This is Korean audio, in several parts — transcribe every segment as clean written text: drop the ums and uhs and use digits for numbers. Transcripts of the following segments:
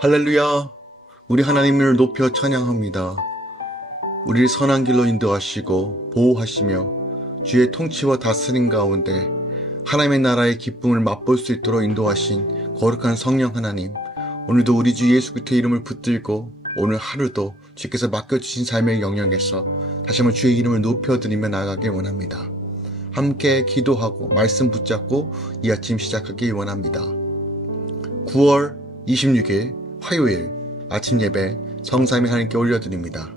할렐루야! 우리 하나님을 높여 찬양합니다. 우리를 선한 길로 인도하시고 보호하시며 주의 통치와 다스림 가운데 하나님의 나라의 기쁨을 맛볼 수 있도록 인도하신 거룩한 성령 하나님, 오늘도 우리 주 예수 그리스도의 이름을 붙들고 오늘 하루도 주께서 맡겨주신 삶의 영역에서 다시 한번 주의 이름을 높여드리며 나아가길 원합니다. 함께 기도하고 말씀 붙잡고 이 아침 시작하길 원합니다. 9월 26일 화요일 아침 예배 성삼위 하나님께 올려드립니다.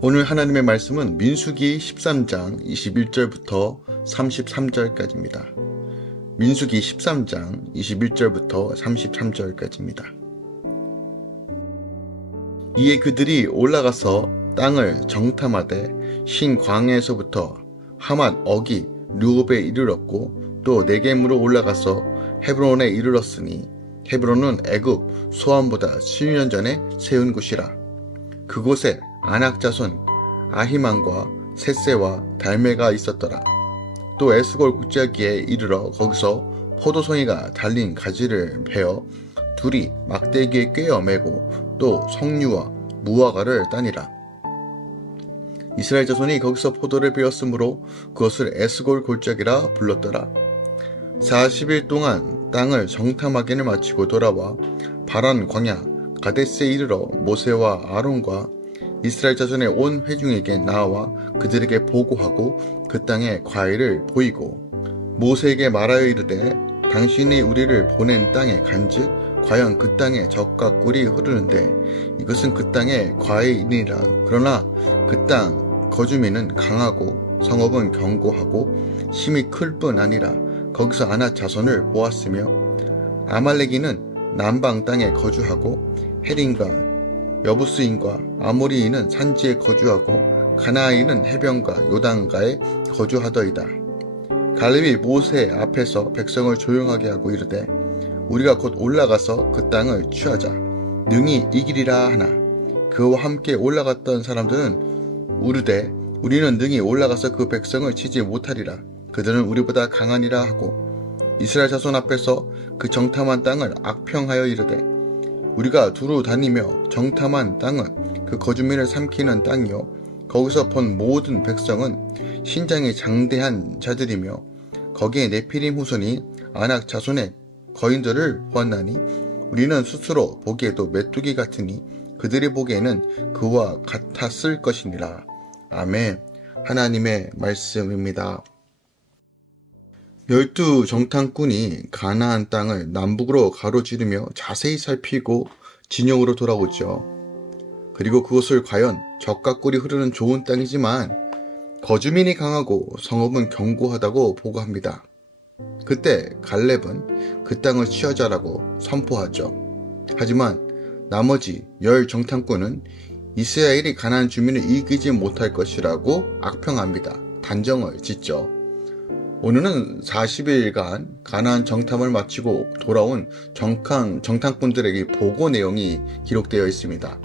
오늘 하나님의 말씀은 민수기 13장 21절부터 33절까지입니다. 민수기 13장 21절부터 33절까지입니다. 이에 그들이 올라가서 땅을 정탐하되 신 광야에서부터 하맛 어기 르홉에 이르렀고 또 네겜으로 올라가서 헤브론에 이르렀으니 헤브론은 애굽 소안보다 7년 전에 세운 곳이라. 그곳에 아낙 자손 아히만과 셋세와 달메가 있었더라. 또 에스골 골짜기에 이르러 거기서 포도송이가 달린 가지를 베어 둘이 막대기에 꿰어 매고 또 석류와 무화과를 따니라. 이스라엘 자손이 거기서 포도를 베었으므로 그것을 에스골 골짜기라 불렀더라. 40일 동안 땅을 정탐하기를 마치고 돌아와 바란 광야 가데스에 이르러 모세와 아론과 이스라엘 자손의 온 회중에게 나와 그들에게 보고하고 그 땅의 과일을 보이고 모세에게 말하여 이르되 당신이 우리를 보낸 땅에 간즉 과연 그 땅에 젖과 꿀이 흐르는데 이것은 그 땅의 과일이니라. 그러나 그 땅 거주민은 강하고 성읍은 견고하고 심히 클 뿐 아니라 거기서 아낙 자손을 보았으며 아말렉인은 남방 땅에 거주하고 헤린과 여부스인과 아모리인은 산지에 거주하고 가나안인은 해변과 요단가에 거주하더이다. 갈렙이 모세 앞에서 백성을 조용하게 하고 이르되 우리가 곧 올라가서 그 땅을 취하자 능히 이기리라 하나 그와 함께 올라갔던 사람들은 우르되 우리는 능히 올라가서 그 백성을 치지 못하리라. 그들은 우리보다 강하니라 하고 이스라엘 자손 앞에서 그 정탐한 땅을 악평하여 이르되 우리가 두루 다니며 정탐한 땅은 그 거주민을 삼키는 땅이요 거기서 본 모든 백성은 신장이 장대한 자들이며 거기에 네피림 후손이 아낙 자손의 거인들을 보았나니 우리는 스스로 보기에도 메뚜기 같으니 그들이 보기에는 그와 같았을 것이니라. 아멘. 하나님의 말씀입니다. 12 정탐꾼이 가나안 땅을 남북으로 가로지르며 자세히 살피고 진영으로 돌아오죠. 그리고 그것을 과연 젖과 꿀이 흐르는 좋은 땅이지만 거주민이 강하고 성읍은 견고하다고 보고합니다. 그때 갈렙은 그 땅을 취하자라고 선포하죠. 하지만 나머지 10 정탐꾼은 이스라엘이 가나안 주민을 이기지 못할 것이라고 악평합니다. 단정을 짓죠. 오늘은 40일간 가나안 정탐을 마치고 돌아온 정탐꾼들에게 보고 내용이 기록되어 있습니다.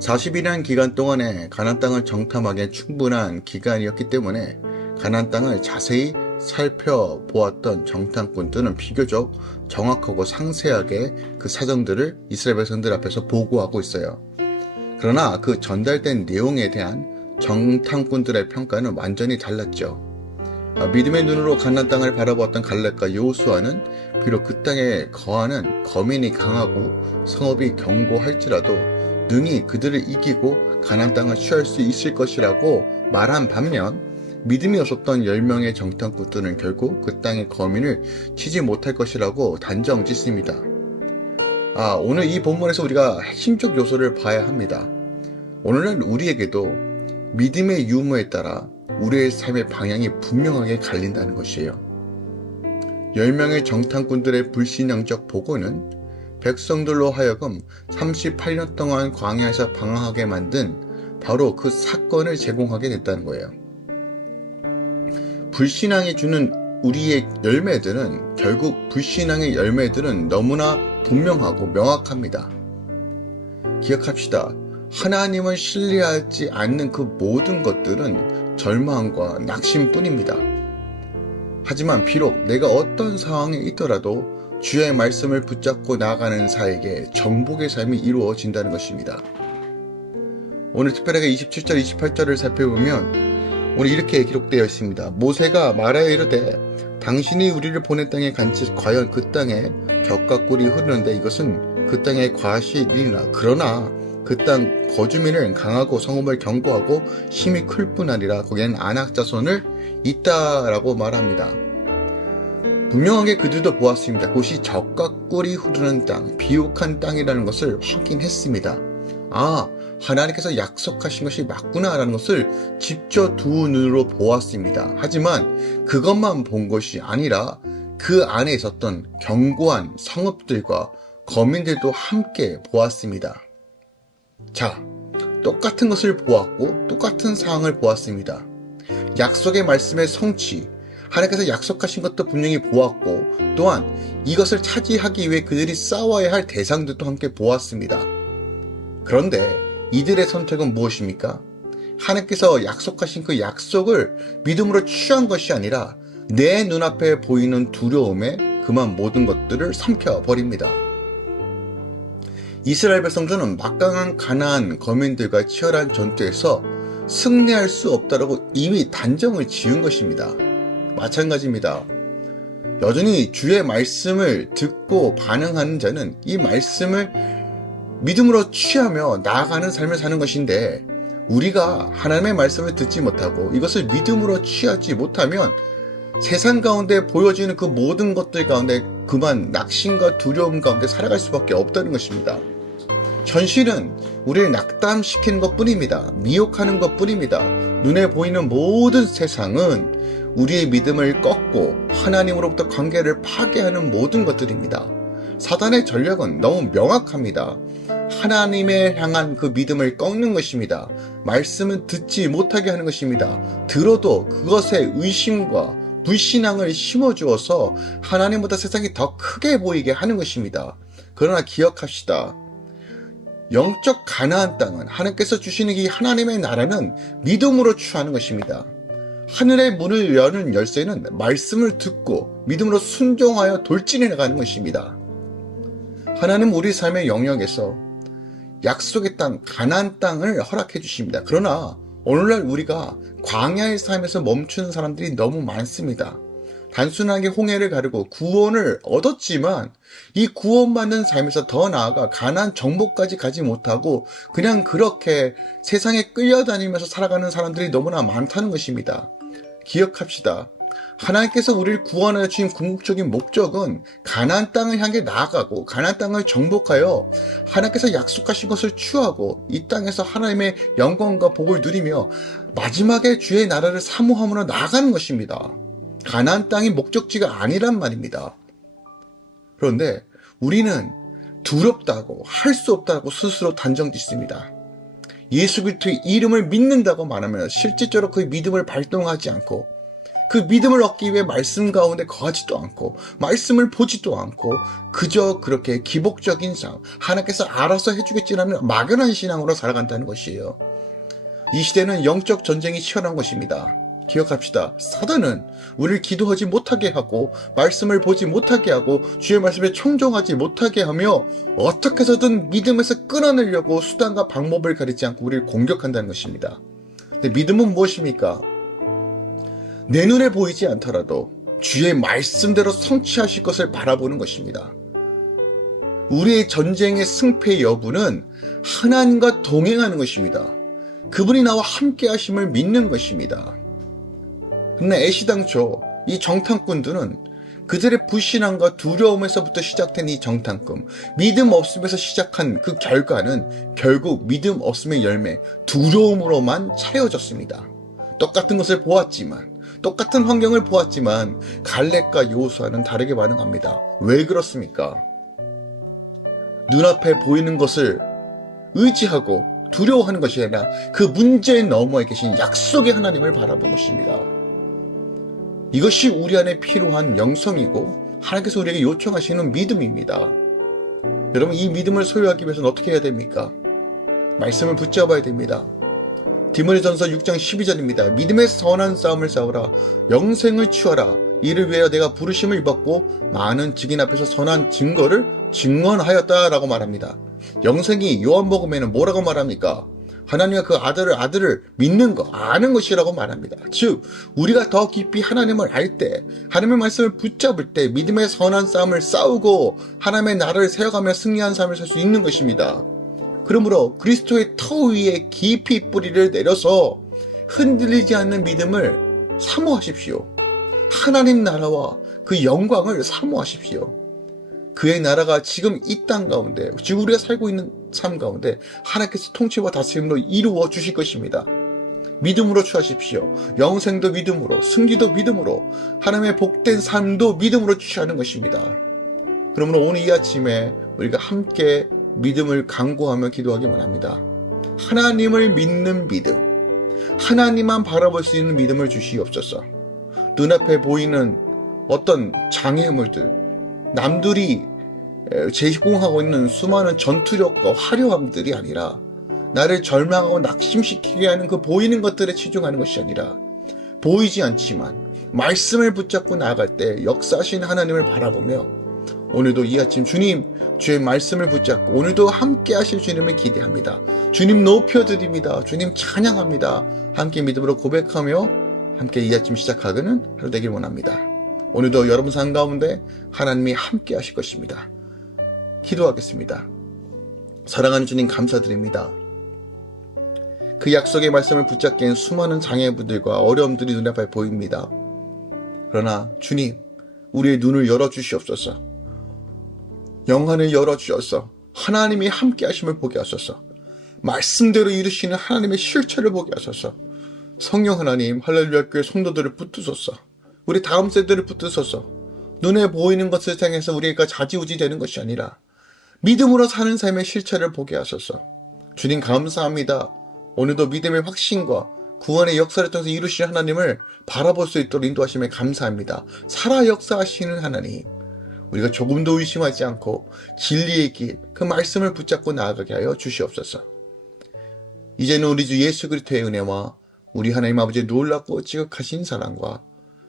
40일이라는 기간 동안에 가나안 땅을 정탐하기에 충분한 기간이었기 때문에 가나안 땅을 자세히 살펴보았던 정탐꾼들은 비교적 정확하고 상세하게 그 사정들을 이스라엘 백성들 앞에서 보고하고 있어요. 그러나 그 전달된 내용에 대한 정탐꾼들의 평가는 완전히 달랐죠. 믿음의 눈으로 가나안 땅을 바라보았던 갈렙과 여호수아는 비록 그 땅에 거하는 거민이 강하고 성읍이 견고할지라도 능히 그들을 이기고 가나안 땅을 취할 수 있을 것이라고 말한 반면 믿음이 없었던 10명의 정탐꾼들은 결국 그 땅의 거민을 치지 못할 것이라고 단정 짓습니다. 오늘 이 본문에서 우리가 핵심적 요소를 봐야 합니다. 오늘날 우리에게도 믿음의 유무에 따라 우리의 삶의 방향이 분명하게 갈린다는 것이에요. 10명의 정탐꾼들의 불신앙적 보고는 백성들로 하여금 38년 동안 광야에서 방황하게 만든 바로 그 사건을 제공하게 됐다는 거예요. 불신앙이 주는 우리의 열매들은 결국 불신앙의 열매들은 너무나 분명하고 명확합니다. 기억합시다. 하나님을 신뢰하지 않는 그 모든 것들은 절망과 낙심뿐입니다. 하지만 비록 내가 어떤 상황에 있더라도 주의 말씀을 붙잡고 나아가는 자에게 정복의 삶이 이루어진다는 것입니다. 오늘 특별하게 27절, 28절을 살펴보면 오늘 이렇게 기록되어 있습니다. 모세가 말하여 이르되 당신이 우리를 보낸 땅에 간즉 과연 그 땅에 젖과 꿀이 흐르는데 이것은 그 땅의 과실이나 그러나 그 땅 거주민은 강하고 성읍을 견고하고 힘이 클 뿐 아니라 거기에는 안악자손을 있다라고 말합니다. 분명하게 그들도 보았습니다. 그것이 젖과 꿀이 흐르는 땅, 비옥한 땅이라는 것을 확인했습니다. 아, 하나님께서 약속하신 것이 맞구나라는 것을 직접 두 눈으로 보았습니다. 하지만 그것만 본 것이 아니라 그 안에 있었던 견고한 성읍들과 거민들도 함께 보았습니다. 자, 똑같은 것을 보았고 똑같은 상황을 보았습니다. 약속의 말씀의 성취, 하나님께서 약속하신 것도 분명히 보았고 또한 이것을 차지하기 위해 그들이 싸워야 할 대상들도 함께 보았습니다. 그런데 이들의 선택은 무엇입니까? 하나님께서 약속하신 그 약속을 믿음으로 취한 것이 아니라 내 눈앞에 보이는 두려움에 그만 모든 것들을 삼켜버립니다. 이스라엘 백성들은 막강한 가나안 거민들과 치열한 전투에서 승리할 수 없다라고 이미 단정을 지은 것입니다. 마찬가지입니다. 여전히 주의 말씀을 듣고 반응하는 자는 이 말씀을 믿음으로 취하며 나아가는 삶을 사는 것인데 우리가 하나님의 말씀을 듣지 못하고 이것을 믿음으로 취하지 못하면 세상 가운데 보여지는 그 모든 것들 가운데 그만 낙심과 두려움 가운데 살아갈 수밖에 없다는 것입니다. 현실은 우리를 낙담시키는 것 뿐입니다. 미혹하는 것 뿐입니다. 눈에 보이는 모든 세상은 우리의 믿음을 꺾고 하나님으로부터 관계를 파괴하는 모든 것들입니다. 사단의 전략은 너무 명확합니다. 하나님에 향한 그 믿음을 꺾는 것입니다. 말씀은 듣지 못하게 하는 것입니다. 들어도 그것에 의심과 불신앙을 심어주어서 하나님보다 세상이 더 크게 보이게 하는 것입니다. 그러나 기억합시다. 영적 가나안 땅은 하나님께서 주시는 이 하나님의 나라는 믿음으로 취하는 것입니다. 하늘의 문을 여는 열쇠는 말씀을 듣고 믿음으로 순종하여 돌진해 나가는 것입니다. 하나님은 우리 삶의 영역에서 약속의 땅, 가나안 땅을 허락해 주십니다. 그러나 오늘날 우리가 광야의 삶에서 멈추는 사람들이 너무 많습니다. 단순하게 홍해를 가르고 구원을 얻었지만 이 구원받는 삶에서 더 나아가 가나안 정복까지 가지 못하고 그냥 그렇게 세상에 끌려다니면서 살아가는 사람들이 너무나 많다는 것입니다. 기억합시다. 하나님께서 우리를 구원하여 주신 궁극적인 목적은 가나안 땅을 향해 나아가고 가나안 땅을 정복하여 하나님께서 약속하신 것을 취하고 이 땅에서 하나님의 영광과 복을 누리며 마지막에 주의 나라를 사모함으로 나아가는 것입니다. 가나안 땅이 목적지가 아니란 말입니다. 그런데 우리는 두렵다고 할 수 없다고 스스로 단정짓습니다. 예수 그리스도의 이름을 믿는다고 말하면 실질적으로 그 믿음을 발동하지 않고 그 믿음을 얻기 위해 말씀 가운데 거하지도 않고 말씀을 보지도 않고 그저 그렇게 기복적인 삶, 하나님께서 알아서 해주겠지라는 막연한 신앙으로 살아간다는 것이에요. 이 시대는 영적 전쟁이 치열한 것입니다. 기억합시다. 사단은 우리를 기도하지 못하게 하고 말씀을 보지 못하게 하고 주의 말씀에 청종하지 못하게 하며 어떻게 해서든 믿음에서 끊어내려고 수단과 방법을 가리지 않고 우리를 공격한다는 것입니다. 근데 믿음은 무엇입니까? 내 눈에 보이지 않더라도 주의 말씀대로 성취하실 것을 바라보는 것입니다. 우리의 전쟁의 승패 여부는 하나님과 동행하는 것입니다. 그분이 나와 함께 하심을 믿는 것입니다. 그러나 애시당초 이 정탐꾼들은 그들의 불신앙과 두려움에서부터 시작된 이 정탐꾼, 믿음 없음에서 시작한 그 결과는 결국 믿음 없음의 열매, 두려움으로만 차여졌습니다. 똑같은 것을 보았지만, 똑같은 환경을 보았지만 갈렙과 여호수아는 다르게 반응합니다. 왜 그렇습니까? 눈앞에 보이는 것을 의지하고 두려워하는 것이 아니라 그 문제의 너머에 계신 약속의 하나님을 바라본 것입니다. 이것이 우리 안에 필요한 영성이고 하나님께서 우리에게 요청하시는 믿음입니다. 여러분, 이 믿음을 소유하기 위해서는 어떻게 해야 됩니까? 말씀을 붙잡아야 됩니다. 디모데전서 6장 12절입니다. 믿음의 선한 싸움을 싸우라. 영생을 취하라. 이를 위하여 내가 부르심을 입었고 많은 증인 앞에서 선한 증거를 증언하였다라고 말합니다. 영생이 요한복음에는 뭐라고 말합니까? 하나님과 그 아들을 믿는 것, 아는 것이라고 말합니다. 즉 우리가 더 깊이 하나님을 알 때, 하나님의 말씀을 붙잡을 때 믿음의 선한 싸움을 싸우고 하나님의 나라를 세워가며 승리한 삶을 살 수 있는 것입니다. 그러므로 그리스도의 터 위에 깊이 뿌리를 내려서 흔들리지 않는 믿음을 사모하십시오. 하나님 나라와 그 영광을 사모하십시오. 그의 나라가 지금 이 땅 가운데, 지금 우리가 살고 있는 삶 가운데 하나님께서 통치와 다스림으로 이루어 주실 것입니다. 믿음으로 취하십시오. 영생도 믿음으로, 승리도 믿음으로, 하나님의 복된 삶도 믿음으로 취하는 것입니다. 그러므로 오늘 이 아침에 우리가 함께 믿음을 강구하며 기도하기 원합니다. 하나님을 믿는 믿음, 하나님만 바라볼 수 있는 믿음을 주시옵소서. 눈앞에 보이는 어떤 장애물들, 남들이 제공하고 있는 수많은 전투력과 화려함들이 아니라 나를 절망하고 낙심시키게 하는 그 보이는 것들에 치중하는 것이 아니라 보이지 않지만 말씀을 붙잡고 나아갈 때 역사하신 하나님을 바라보며 오늘도 이 아침 주님, 주의 말씀을 붙잡고 오늘도 함께 하실 주님을 기대합니다. 주님 높여드립니다. 주님 찬양합니다. 함께 믿음으로 고백하며 함께 이 아침 시작하기는 하루 되길 원합니다. 오늘도 여러분 삶 가운데 하나님이 함께 하실 것입니다. 기도하겠습니다. 사랑하는 주님 감사드립니다. 그 약속의 말씀을 붙잡기엔 수많은 장애물들과 어려움들이 눈앞에 보입니다. 그러나 주님, 우리의 눈을 열어주시옵소서. 영안을 열어주셔서 하나님이 함께 하심을 보게 하소서. 말씀대로 이루시는 하나님의 실체를 보게 하소서. 성령 하나님, 할렐루야 교회 성도들을 붙드소서. 우리 다음 세대를 붙드소서. 눈에 보이는 것을 향해서 우리가 좌지우지 되는 것이 아니라 믿음으로 사는 삶의 실체를 보게 하소서. 주님 감사합니다. 오늘도 믿음의 확신과 구원의 역사를 통해서 이루시는 하나님을 바라볼 수 있도록 인도하심에 감사합니다. 살아 역사하시는 하나님, 우리가 조금도 의심하지 않고 진리의 길, 그 말씀을 붙잡고 나아가게 하여 주시옵소서. 이제는 우리 주 예수 그리스도의 은혜와 우리 하나님 아버지의 놀랍고 지극하신 사랑과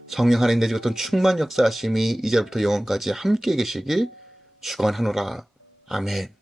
성령 하나님 내주셨던 충만 역사하심이 이제부터 영원까지 함께 계시길 축원하노라. 아멘.